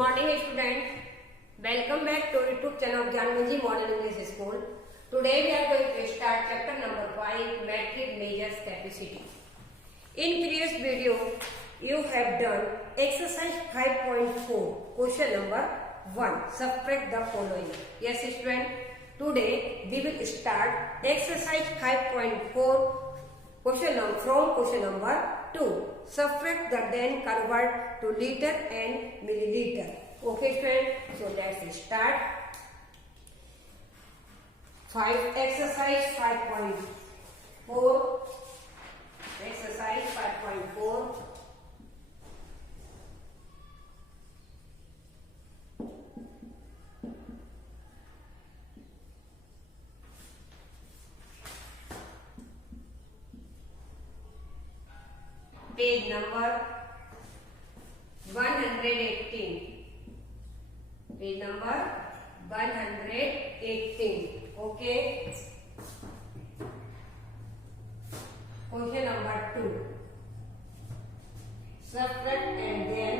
morning student. Welcome back to YouTube channel of Gyanmanji Model English School. Today we are going to start chapter number 5 Metric Measures Capacity. In previous video you have done exercise 5.4 question number 1. Subtract the following. Yes student, today we will start exercise 5.4 from question number 2. Subtract the then convert to liter and milliliter. Okay friend, so let's start. Exercise 5.4. Exercise 5.4. Page number 118. Page number 118. Okay. Question number 2. Subtract and then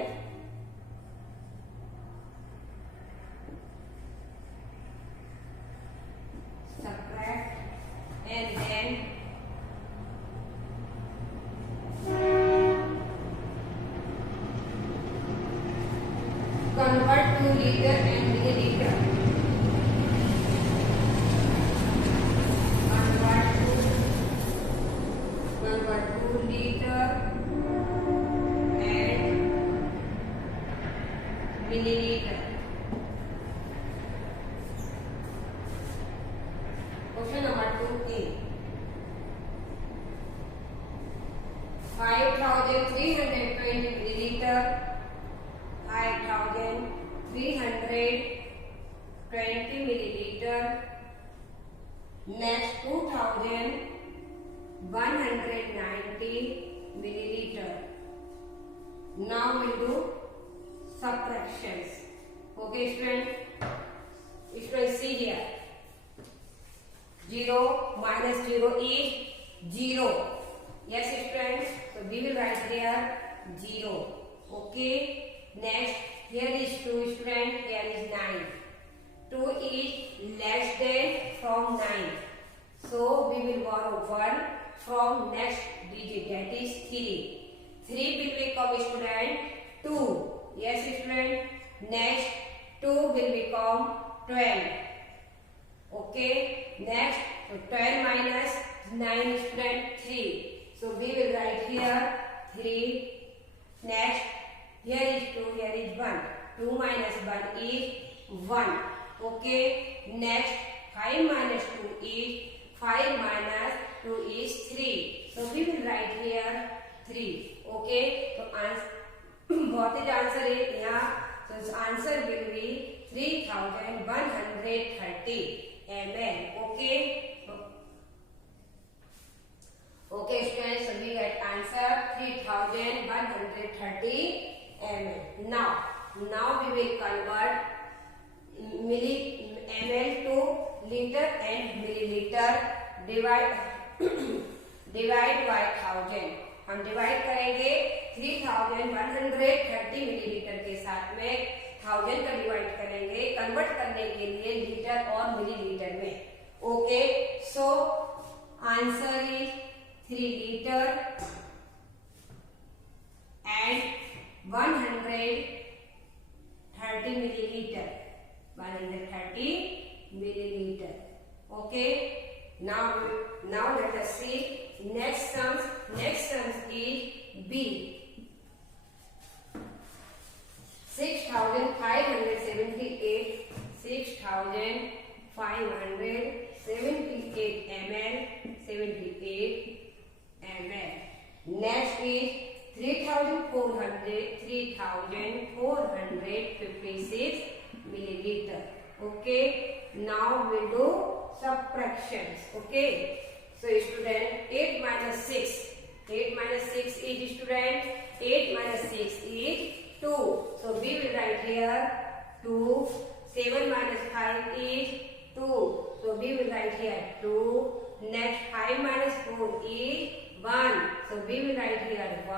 convert to liter and milliliter. Convert to liter and milliliter. Question number 2A. 5320 milliliter. 5320 milliliter. Next 2190 milliliter. Now we do subtractions. Okay student, see here. 0 minus 0 is 0. Yes students, so we will write here 0. Okay. Next, here is 2 student, here is 9. 2 is less than from 9. So we will borrow 1 from next digit, that is 3. 3 will become student 2. Yes student. Next 2 will become 12. Okay. Next 12 minus 9 student 3. So we will write here 3. Next, here is 2, here is 1. 2 minus 1 is 1. Okay. Next, 5 minus 2 is 5 minus 2 is 3. So we will write here 3. Okay. So what is the answer here? So its answer will be 3130 ml. Okay. Okay students, so we get answer 3130 ml. Now we will convert ml to liter and milliliter. Divide by 1000. हम divide करेंगे 3130 millilitre के साथ में 1000 का divide करेंगे convert करने के लिए लीटर और मिलीलीटर में. Okay, so answer is 3 liter and 130 milliliter. 130 milliliter. Okay. Now let us see next sums. Next sums is B. 6578 ml. 78 ml. Next is 3456 milliliter. Okay. Now we do subtractions. Okay. So student, 8 minus 6. 8 minus 6 is student. 8 minus 6 is 2. So we will write here 2. 7 minus 5 is 2. So we will write here 2. Next 5 minus 4 is 1. So we will write here 1.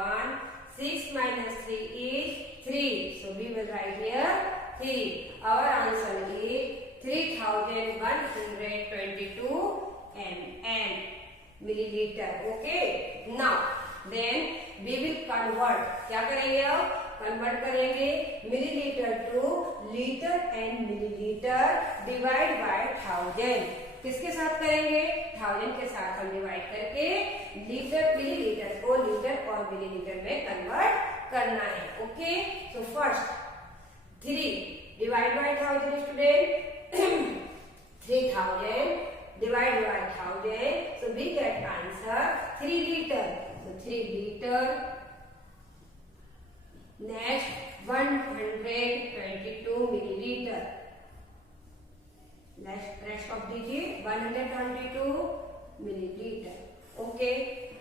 6 minus 3 is 3. So we will write here 3. Our answer is 3122 ml milliliter. Okay. Now then we will convert. क्या करेंगे अब? Convert करेंगे millilitre two litre and millilitre divide by 1000. किसके साथ करेंगे? 1000 के साथ हम डिवाइड करके लीटर मिलीलीटर को लीटर और मिलीलीटर में कन्वर्ट करना है. ओके. तो first 3 divide by 1000 student. 3000 divided by 1000, so we get answer 3 liter. So 3 liter. Next 122 milliliter. Rest of digit 122 milliliter. Okay,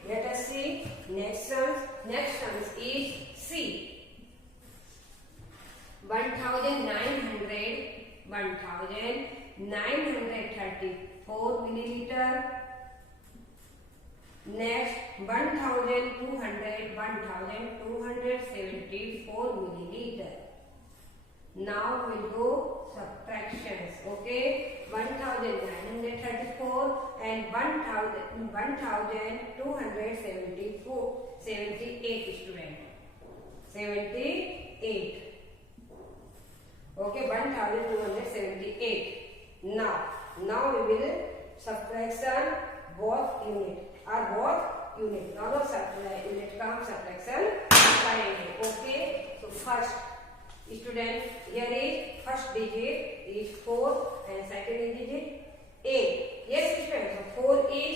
let us see next sums. Next sums is C. 1934 milliliter. Next 1274 milliliter. Now we'll go subtractions. Okay, 1934 and 1278 student. 78. Okay, 1278. Now we will subtraction both unit. दोनों unit का हम subtraction करेंगे. Okay. So first student, here is first digit is 4 and second digit 8. Yes student, so 4 is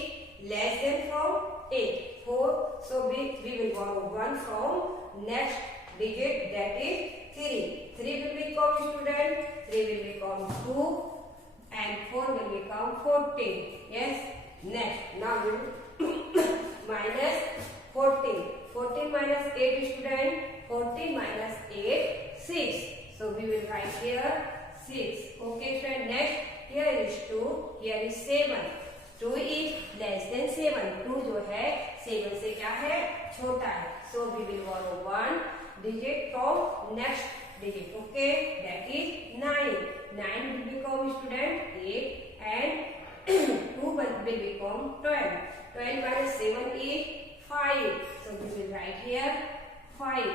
less than from 8. 4, so we will borrow 1 from next digit, that is 3. 3 will become student, 3 will become 2 and 4 will become 14. Yes. Next, now we will minus 14. 14 minus 8 student, 14 minus 8, 6. So we will write here 6. Okay student. Next, here is 2, here is 7. 2 is less than 7. 2 जो है 7 से क्या है? छोटा है. So we will borrow 1 digit from next digit. Okay, that is 9. 9 will become student 8 and 2 will become 12. 12 minus 7 is 5. So we will write here 5.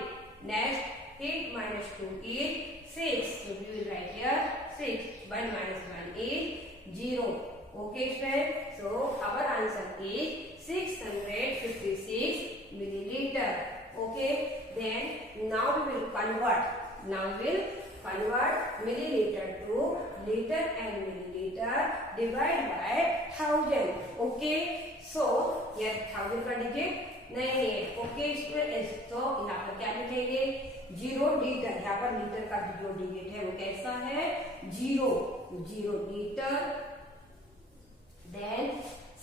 Next, 8 minus 2 is 6. So we will write here 6. 1 minus 1 is 0. Okay friends. So our answer is 656 milliliter. Okay. Then now we will convert. Milliliter to liter and milliliter divide by 1000. Okay. So here 1000 का digit नहीं है. Okay student. तो यहाँ पर क्या लिखेंगे? 0 litre. यहाँ पर लीटर का जो डिजिट है वो कैसा है? 0 litre. Then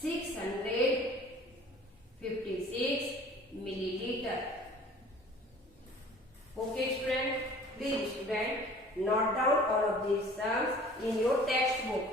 656 milliliter. Okay student. Please student note down all of these sums in your textbook.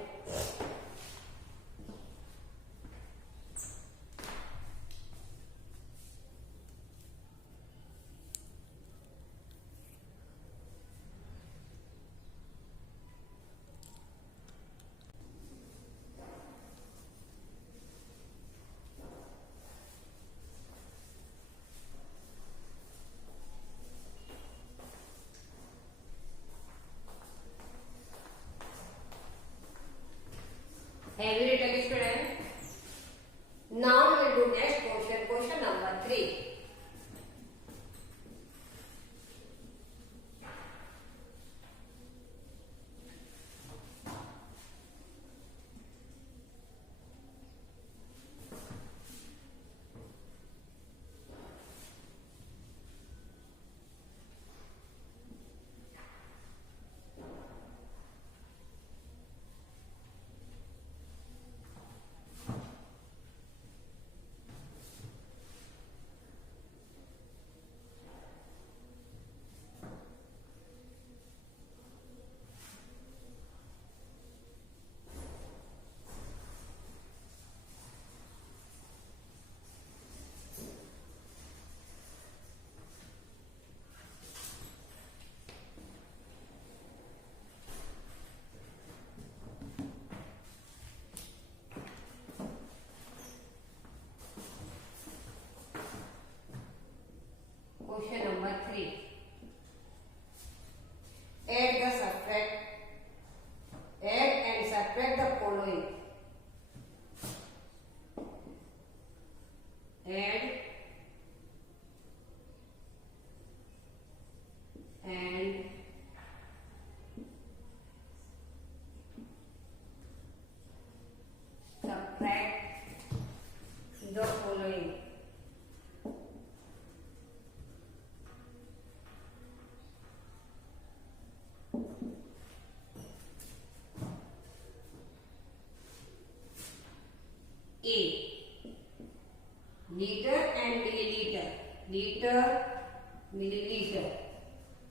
milliliter.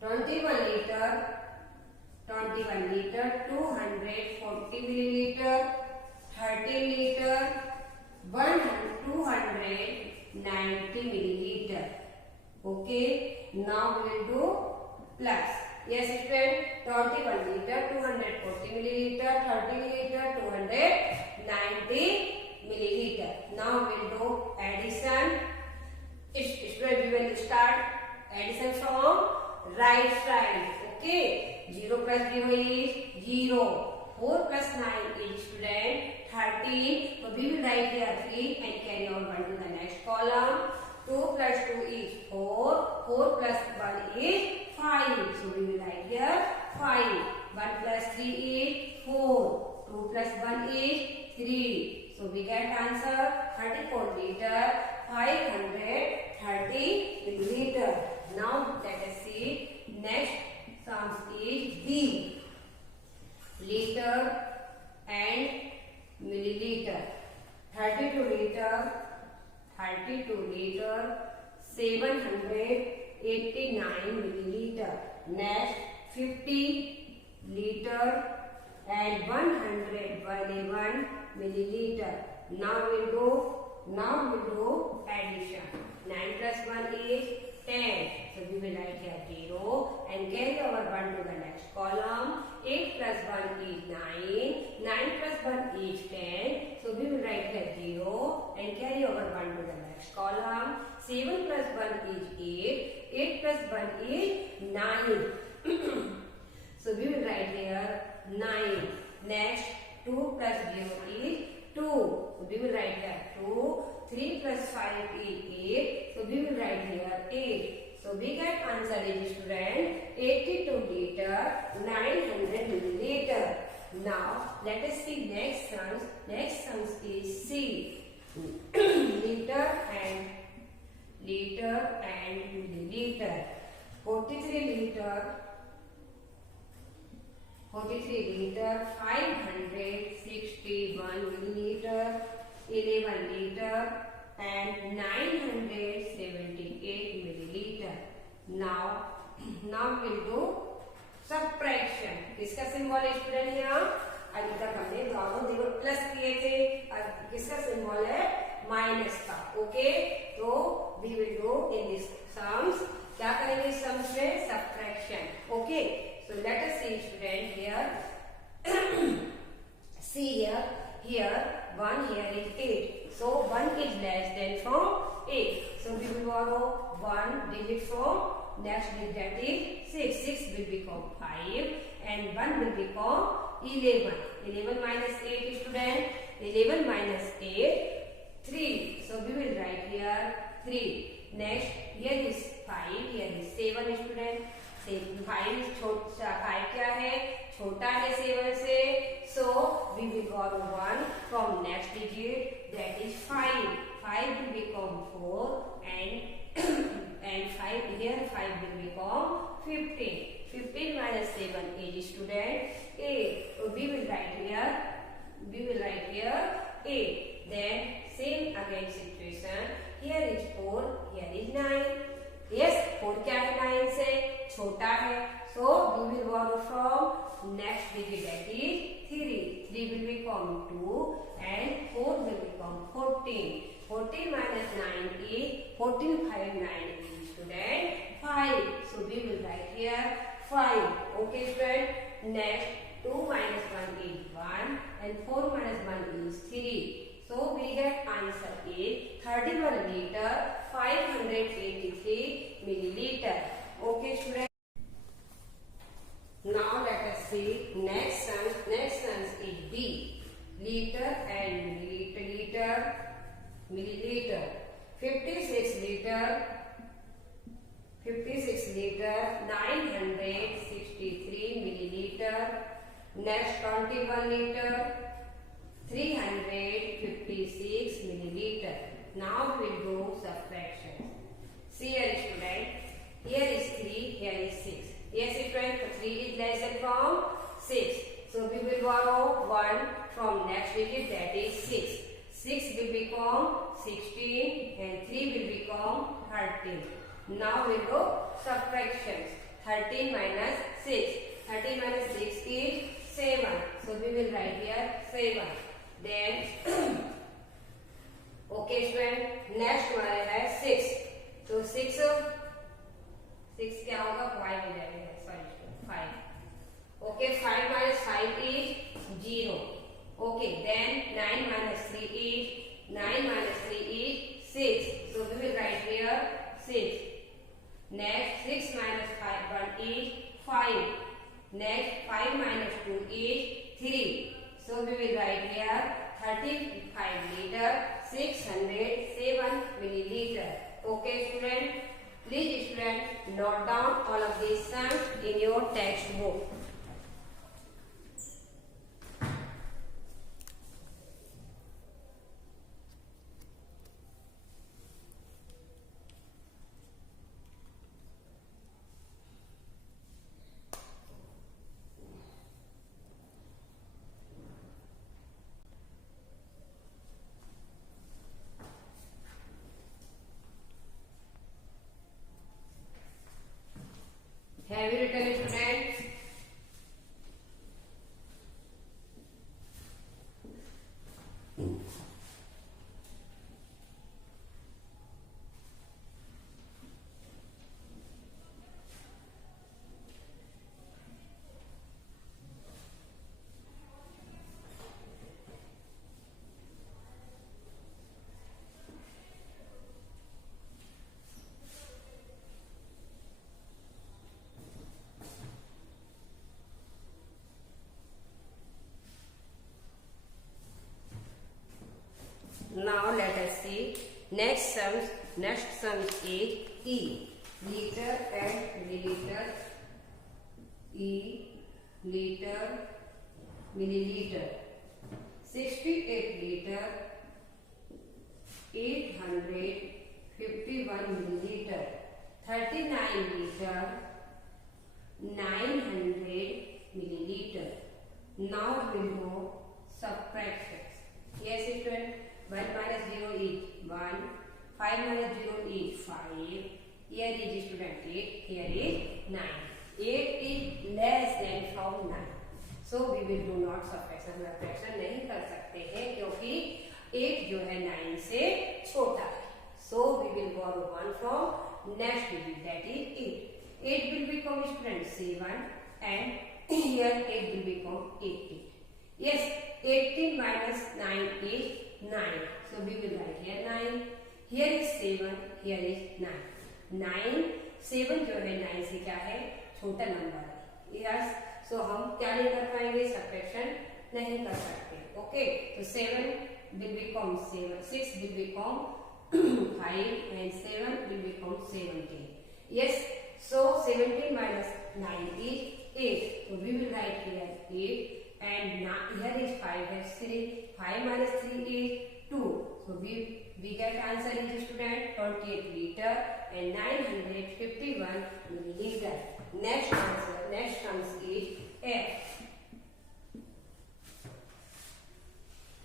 21 liter, 240 milliliter. 13 liter, 290 milliliter. Okay, now we will do plus. Yes, friend, 21 liter, 240 milliliter. 13 liter, 290 milliliter. Now we will do addition. Student, we will start addition from right side. Okay, 0 plus 0 is 0. 4 plus 9 is student 13. So we will write here 3 and carry on 1 to the next column. 2 plus 2 is 4. 4 plus 1 is 5. So we will write here 5. 1 plus 3 is 4. 2 plus 1 is 3. So we get answer 34 liter 530 milliliter. Now let us see next sums is B. Liter and milliliter. 32 liter, 789 milliliter. Next 50 liter and 111 milliliter. Now we do addition. 9 plus 1 is 10. So we will write here 0 and carry over 1 to the next column. 8 plus 1 is 9. 9 plus 1 is 10. So we will write here 0 and carry over 1 to the next column. 7 plus 1 is 8. 8 plus 1 is 9. So we will write here 9. Next 2 plus 0 is 2. So we will write here 2. 3 plus 5 is 8. So we will write here 8. So we get answer is student 82 liter 900 milliliter. Now let us see next sums. Next sums is C. liter and milliliter. 43 liter 561 milliliter. 11 liter and 978 milliliter. Now we'll do subtraction. किसका symbol है student यहाँ? अभी तक हमने दोनों दिनों plus किए थे, अब किसका सिंबल है? माइनस का. ओके, तो we will do in this sums. क्या करेंगे sums में? Subtraction. Okay, so let us see student here. See here 1 here is 8. So 1 is less than from 8. So we will borrow 1 digit from next digit, that is 6. 6 will become 5 and 1 will become 11. 11 minus 8 student. 11 minus 8 3. So we will write here 3. Next here is 5. Here is 7 student. 5 is छोटा. 5 क्या है? छोटा है 7 से. So we will borrow 1 from next digit, that is 5. 5 will become 4 and 5 here 5 will become 15. 15 minus 7 is student 8. So we will write here 8. Then same again situation. Here is 4, here is 9. Yes, 4 क्या है 9 से? छोटा है. So we will borrow from next digit, that is 3. 3 will become 2 and 4 will become 14. 14 minus 9 is 14 5 9 is student 5. So we will write here 5. Okay student. Next 2 minus 1 is 1 and 4 minus 1 is 3. So we get answer is 31 liter 583 milliliter. Okay student. Now let us see next sum. Next sum is B. Liter and milliliter. 56 liter 963 milliliter. Next 21 liter 356 milliliter. Now we will do subtraction. See here student. Here is 3, here is 6. Yes, student, 3 is less than from 6. So we will borrow 1 from next digit, that is 6. 6 will become 16 and 3 will become 13. Now we'll go subtractions. 13 minus 6. 13 minus 6 is 7. So we will write here 7. Then okay student, next one है 6. तो 6 क्या होगा? 5 हो जाएगा. Sorry, 5. Okay, 5 minus 5 is 0. Okay, then 9 minus 3 is 6. So we will write here 6. Next 6 minus 1 is 5. Next 5 minus 2 is 3. So we will write here 35 liter 607 milliliter. Okay student, please student note down all of these sums in your textbook. Have you written it, students? Now let us see next sums. Next sums is E. Liter and milliliter. E, liter, milliliter. 68 liter, 851 milliliter. 39 liter, 900 milliliter. Now we will go subtractions. Yes, student. 1 minus 0 is 1. 5 minus 0 is 5. Here is student 8. Here is 9. 8 is less than from 9. So we will do not subtraction. Subtraction नहीं कर सकते हैं क्योंकि 8 जो है 9 से छोटा है. So we will borrow 1 from next digit, that is 8. 8 will become student 7 and here 8 will become 18. Yes, 18 minus 9 is 9. So we will write here 9. Here is 7. Here is 9. 9 7 जो है 9 से क्या है? छोटा नंबर है. Yes. So हम क्या नहीं कर पाएंगे? Subtraction नहीं कर सकते. Okay. तो 7 will become 7. 6 will become 5 and 7 will become 17. Yes. So 17 minus 9 is 8. So we will write here 8. And here is 5 is 3. 5 minus 3 is 2. So we get answer is student 28 liter and 951 milliliter. Next answer, next comes is F.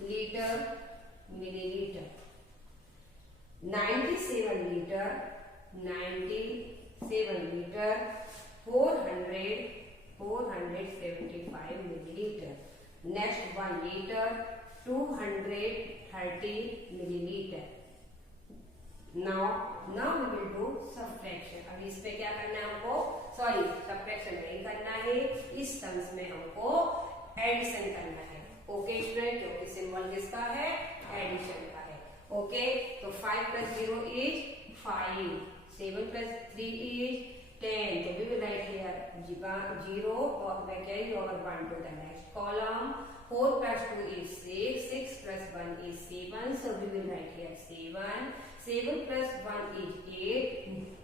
Liter, milliliter. 97 liter, 97 liter, 475 milliliter. Next 1 liter, 230 milliliter. Now we will do subtraction. अब इस पे क्या करना है हमको? Sorry, subtraction नहीं करना है. इस टर्म्स में हमको एडिशन करना है. ओके स्टूडेंट, क्योंकि सिंबल किसका है? एडिशन का है. ओके, तो 5 plus 0 is 5. 7 plus 3 is 10. So we will write here 0 or carry over 1 to the next column. 4 plus 2 is 6. 6 plus 1 is 7. So we will write here 7. 7 plus 1 is 8.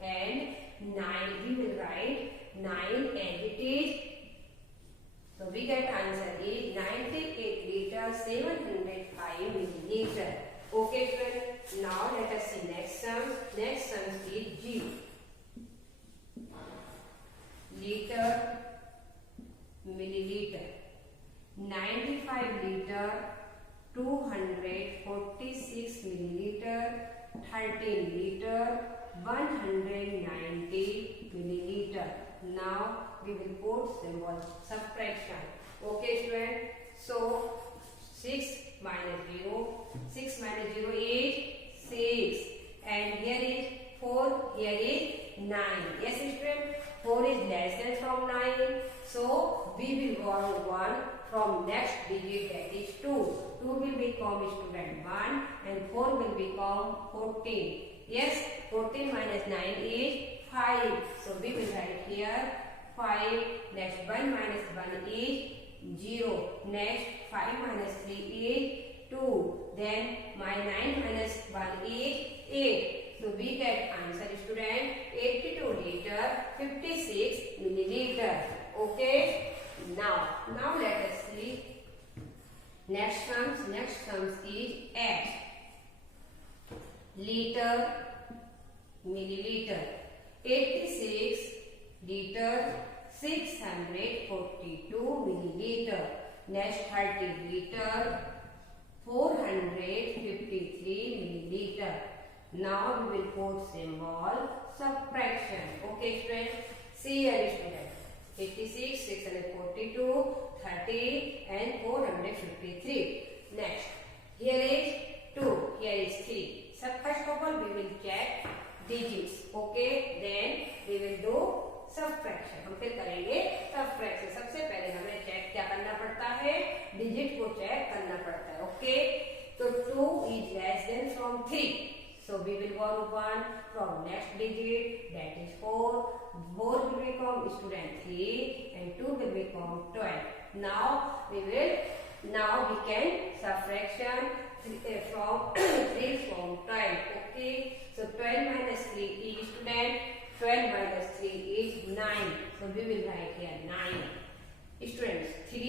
And 9. We will write 9 as it is. So we get answer is 98 liter 705 milliliter. Okay friends. Now let us see next sum. Next sum is G. Liter, milliliter. 95 liter, 246 milliliter, 13 liter, 190 Now we will put symbol subtraction. Okay, student. So 6 minus 0. 6 minus 0 is 6. And here is 4. Here is 9. Yes, student. 4 is less than from 9. So we will go 1 from next digit, that is 2. 2 will become student 1 and 4 will become 14. Yes, 14 minus 9 is 5. So we will write here 5. Next 1 minus 1 is 0. Next 5 minus 3 is 2. Then my 9 minus 1 is 8. So we get answer student 82 liter 56 milliliter. Okay. Now let us see next sums. Next sums is X. Liter, milliliter. 86 liter 642 milliliter. Next 30 liter 453 milliliter. Now we will put symbol subtraction. Okay, student. See here, student. 86, 642, 30 and 453. Next, here is 2, here is 3. So first of all we will check digits. Okay, then we will do subtraction. हम फिर करेंगे subtraction. सबसे पहले हमें check क्या करना पड़ता है, डिजिट को चेक करना पड़ता है. ओके, तो 2 is less than from 3. So we will go 1 from next digit, that is 4. 4 will become student 3 and 2 will become 12. Now we can subtraction from 3 from 12. Okay, so 12 minus 3 is student 12 minus 3 is 9. So we will write here 9. Students, 3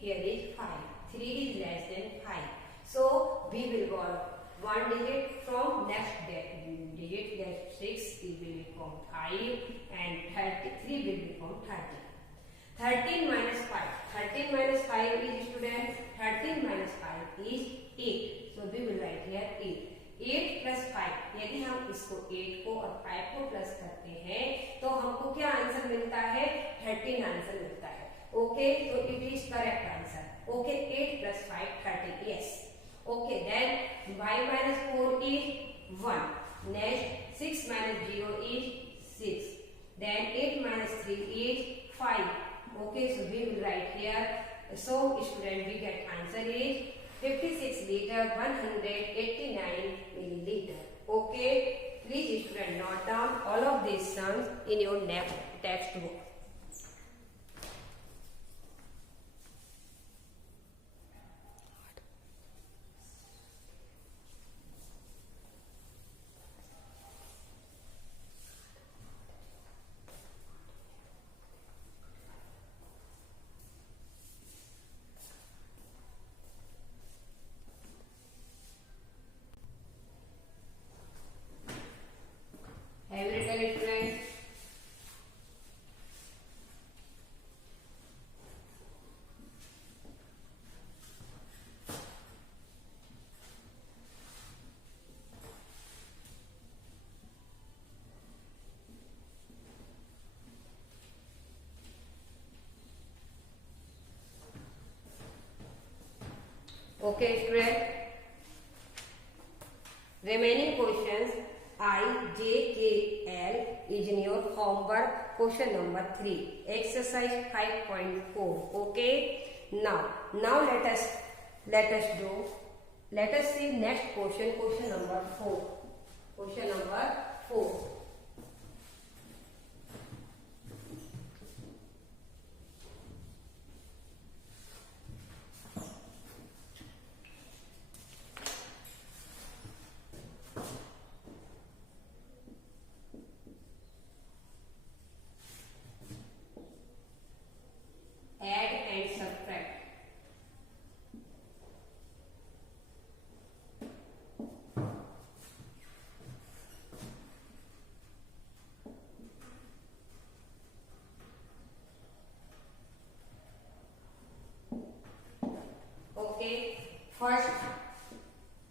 here is 5. 3 is less than 5. So we will go 1 digit from next digit, that 6 will become 5 and 33 will become 30. 13 minus 5. 13 minus 5 is student, 13 minus 5 is 8. So we will write here 8. 8 plus 5, यदि हम इसको 8 को और 5 को plus करते हैं तो हमको क्या आंसर मिलता है, 13 आंसर मिलता है. ओके, तो it is correct answer. Okay, 8 plus 5 30. Yes. Okay, then y minus 4 is 1. Next 6 minus 0 is 6. Then 8 minus 3 is 5. Okay, so we will write here. So student, we get answer is 56 liter 189 milliliter. Okay, please student note down all of these sums in your next textbook. Have you written it, friends? Okay, student. Remaining questions I, J, K, L is in your homework. Question number 3, exercise 5.4. Okay. Now let us see next question. Question number 4. Question number 4. Add and subtract. Okay, first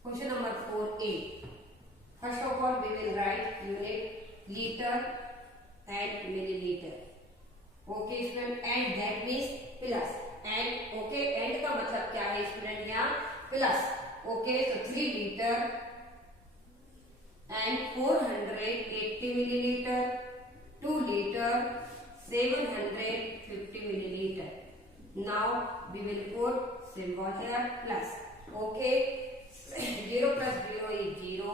question number 4A. First of all we will write unit liter and milliliter. Okay student, and that means plus, and okay, and का मतलब क्या है student, यहाँ plus, okay. तो 3 litre and 480 millilitre, 2 litre 750 milliliter. Now we will put symbol here plus. Okay, 0 plus 0 is 0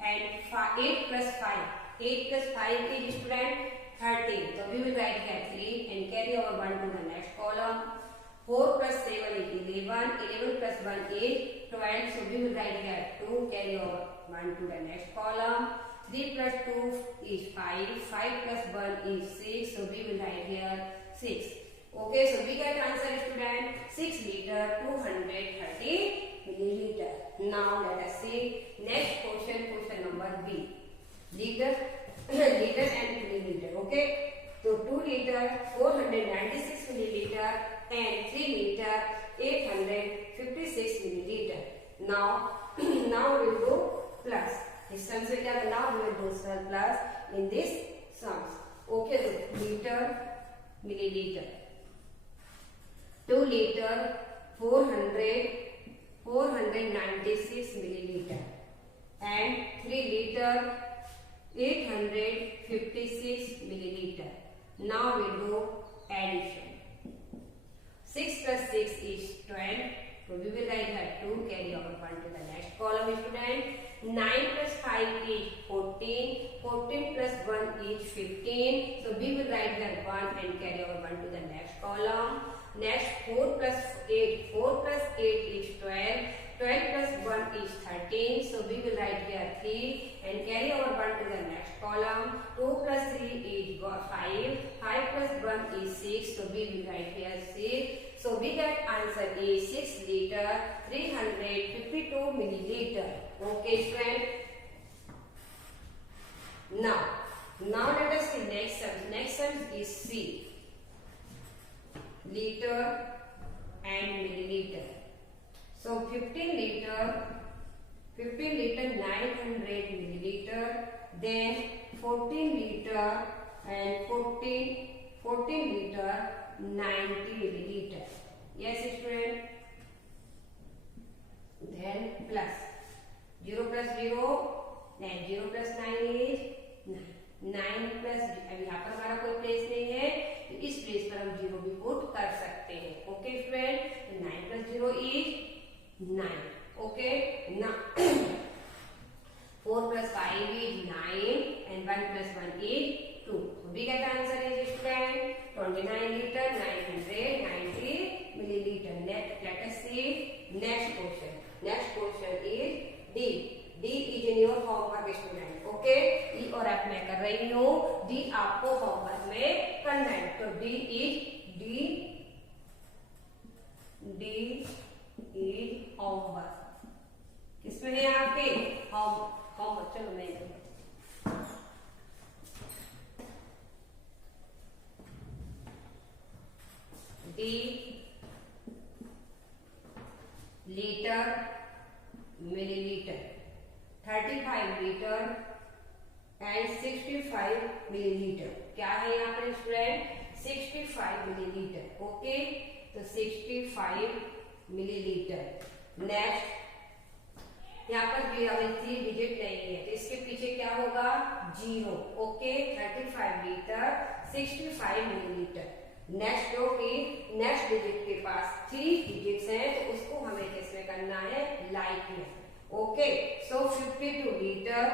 and 8 plus 5. 8 plus 5 is student 13. So we will write here 3 and carry over 1 to the next column. 4 plus 7 is 11. 11 plus 1 is 12. So we will write here 2, carry over 1 to the next column. 3 plus 2 is 5. 5 plus 1 is 6. So we will write here 6. Okay, so we get answer student 6 liter 230 milliliter. Now let us see next question, question number B. Liter, liter and milliliter. Okay, so 2 liter 496 milliliter and 3 liter 856 milliliter. Now, now we will go plus. इस सम से क्या करना, we will do plus in this sums. Okay, so liter, milliliter. 2 liter 496 milliliter and 3 liter 856 milliliter. Now we do addition. 6 plus 6 is 12. So we will write here 2, carry over 1 to the next column student. 9 plus 5 is 14. 14 plus 1 is 15. So we will write here 1 and carry over 1 to the next column. Next 4 plus 8. 4 plus 8 is 12. 12 plus 1 is 13. So we will write here 3 and carry over 1 to the next column. 2 plus 3 is 5. 5 plus 1 is 6. So we will write here 6. So we get answer is 6 liter 352 milliliter. Okay friend. Now let us see next sum. Next sum is C. Liter and milliliter. So 15 liter 900 milliliter, then 14 liter and 14 liter 90 milliliter. Yes student. Then plus 0 plus 0 and 0 plus 9 is 9. 9 plus, अब यहाँ पर हमारा कोई place नहीं है तो इस place पर हम 0 भी पुट कर सकते हैं. Okay student, 9 plus 0 is 9. Okay, now 4 plus 5 is 9 and 1 plus 1 is 2. So we get the answer is student 29 liter 990 milliliter. Let us see next question. Next question is D. D is in your homework student. Okay, E और F मैं कर रही हूँ, D आपको homework में करना है. तो D is homework. किसमें है आपके homework? चलो मैं D liter milliliter, 35 liter and 65 milliliter. क्या है यहाँ पर स्टूडेंट? 65 milliliter. ओके, तो 65 milliliter. नेक्स्ट यहाँ पर भी हमें 3 डिजिट नहीं है तो इसके पीछे क्या होगा? 0. Okay, 35 litre 65 millilitre. नेक्स्ट जो कि नेक्स्ट डिजिट के पास 3 डिजिट्स हैं तो उसको हमें किसमें करना है? लाइक में. Okay, so 52 litre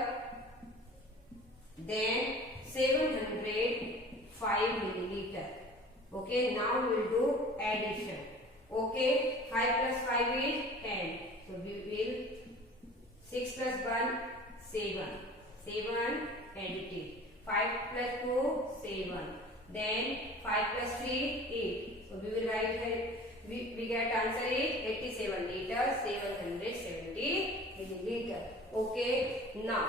then 705 milliliter. Okay, now we will do addition. Okay, 5 plus 5 is 10. So we will 6 plus 1 7. 7 additive. 5 plus 2 7. Then 5 plus 3 8. So we will write here. We get answer is 87 liter 770 milliliter. Okay, now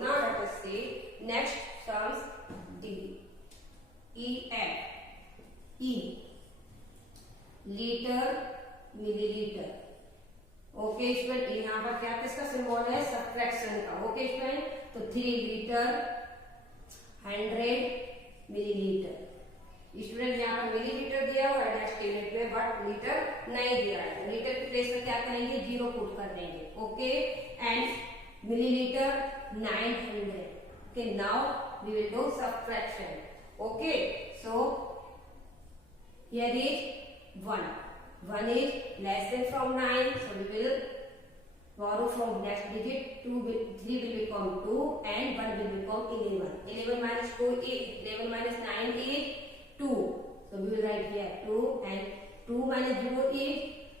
let us see next terms. D E F E litre millilitre. Okay student, यहाँ पर क्या किसका symbol है? Subtraction का. Okay student, तो 3 litre 100 millilitre. Student यहाँ पर millilitre दिया हुआ है नेक्स्ट यूनिट में, बट लीटर नहीं दिया है। लीटर की प्लेस में क्या करेंगे, 0 पुट कर देंगे। Okay, and millilitre 900। Okay, now we will do subtraction. Okay, so here is 1. 1 is less than from 9, so we will borrow from next digit. 3 will become 2 and 1 will become 11. 11 minus 2 is 11 minus 9 is 2. So we will write here 2 and 2 minus 0 is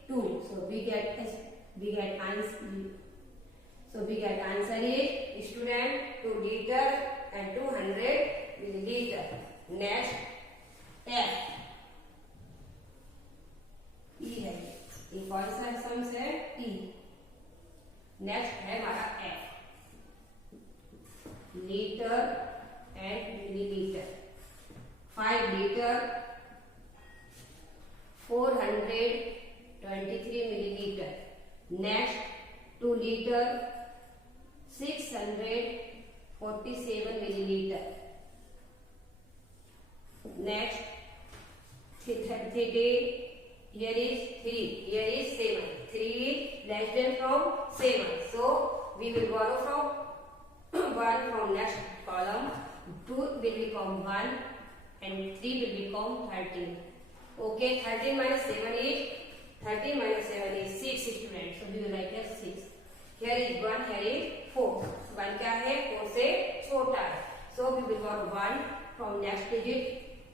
2. So we get answer is student 2 liter and 200 milliliter. Next F E है, ये कौन सा sums है, T। Next है हमारा F, litre and millilitre. 5 litre 423 millilitre. Next 2 litre 647 millilitre. Next 30 here is 3, here is 7. 3 is less than from 7, so we will borrow from 1 from next column. 2 will become 1 and 3 will become 13. Okay, 13 minus 7 is 6 students, so we will write as 6. Here is 1, here is 4. 1 क्या है, 4 से छोटा है, so we will borrow 1 from next digit,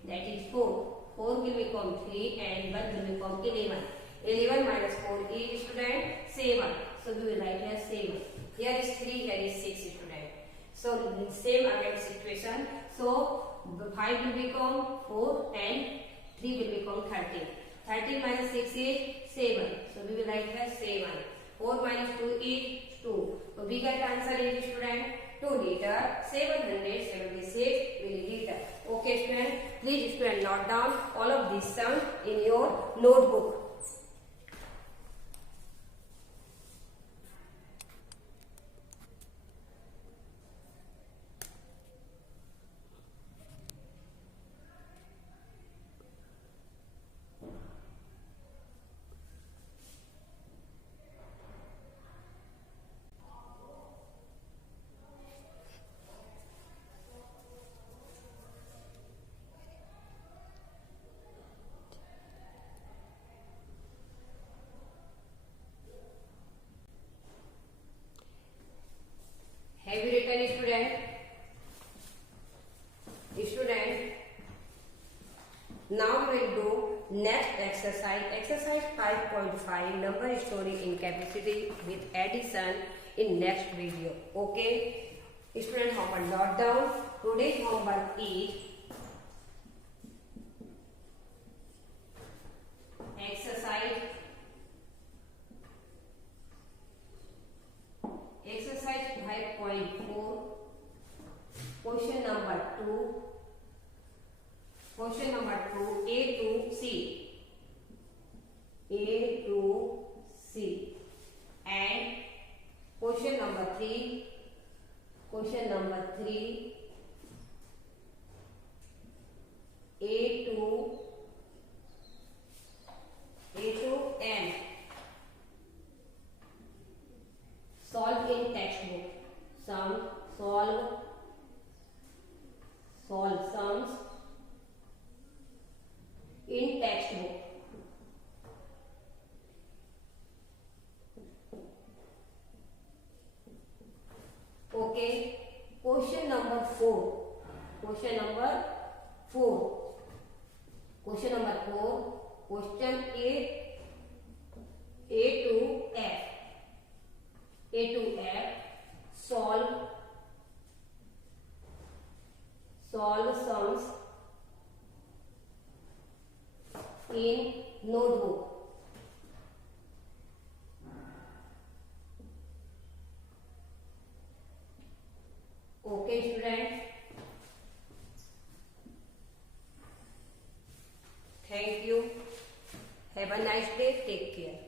that is 4. 4 will become 3 and 1 will become 11. 11 minus 4 is student 7. So we will write as 7. Here is 3, here is 6 student. So same again situation. So 5 will become 4 and 3 will become 13. 13 minus 6 is 7. So we will write as 7. 4 minus 2 is 2. So we get answer is student 2 liter 776 milliliter. Okay student, please student note down all of these sums in your notebook. Have you written student? Student, now we will do next exercise. Exercise 5.5, number storing in capacity with addition in next video. Okay, student, homework note down. Today's homework is exercise 5.4, question number 2, A to C, and question number 3, A to N. Solve in textbook. Solve sums in textbook. Okay, question number 4. Question A to F. Solve sums in notebook. Okay students, thank you. Have a nice day. Take care.